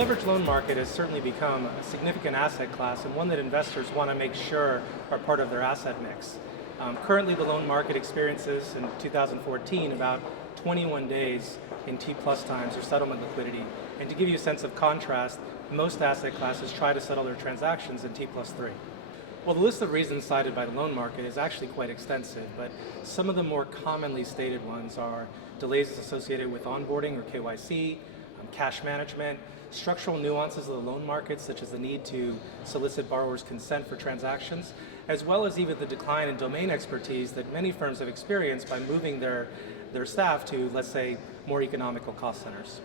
The leveraged loan market has certainly become a significant asset class and one that investors want to make sure are part of their asset mix. Currently, the loan market experiences in 2014 about 21 days in T plus times or settlement liquidity. And to give you a sense of contrast, most asset classes try to settle their transactions in T plus 3. Well, the list of reasons cited by the loan market is actually quite extensive, but some of the more commonly stated ones are delays associated with onboarding or KYC, cash management, structural nuances of the loan market, such as the need to solicit borrowers' consent for transactions, as well as even the decline in domain expertise that many firms have experienced by moving their staff to, let's say, more economical cost centers.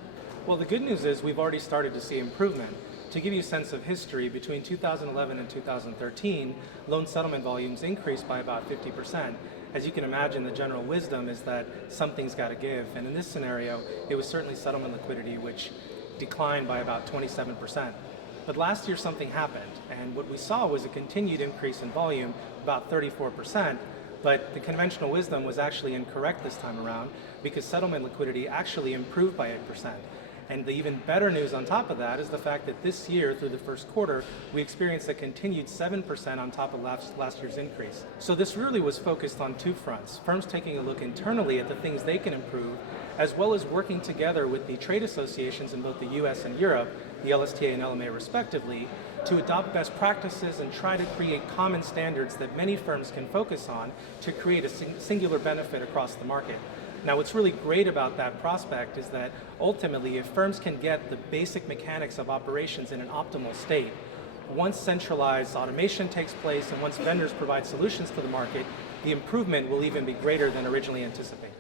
Well, the good news is we've already started to see improvement. To give you a sense of history, between 2011 and 2013, loan settlement volumes increased by about 50%. As you can imagine, the general wisdom is that something's got to give, and in this scenario, it was certainly settlement liquidity, which declined by about 27%. But last year something happened, and what we saw was a continued increase in volume, about 34%, but the conventional wisdom was actually incorrect this time around because settlement liquidity actually improved by 8%. And the even better news on top of that is the fact that this year, through the first quarter, we experienced a continued 7% on top of last year's increase. So this really was focused on two fronts. Firms taking a look internally at the things they can improve, as well as working together with the trade associations in both the US and Europe, the LSTA and LMA respectively, to adopt best practices and try to create common standards that many firms can focus on to create a singular benefit across the market. Now, what's really great about that prospect is that ultimately, if firms can get the basic mechanics of operations in an optimal state, once centralized automation takes place and once vendors provide solutions to the market, the improvement will even be greater than originally anticipated.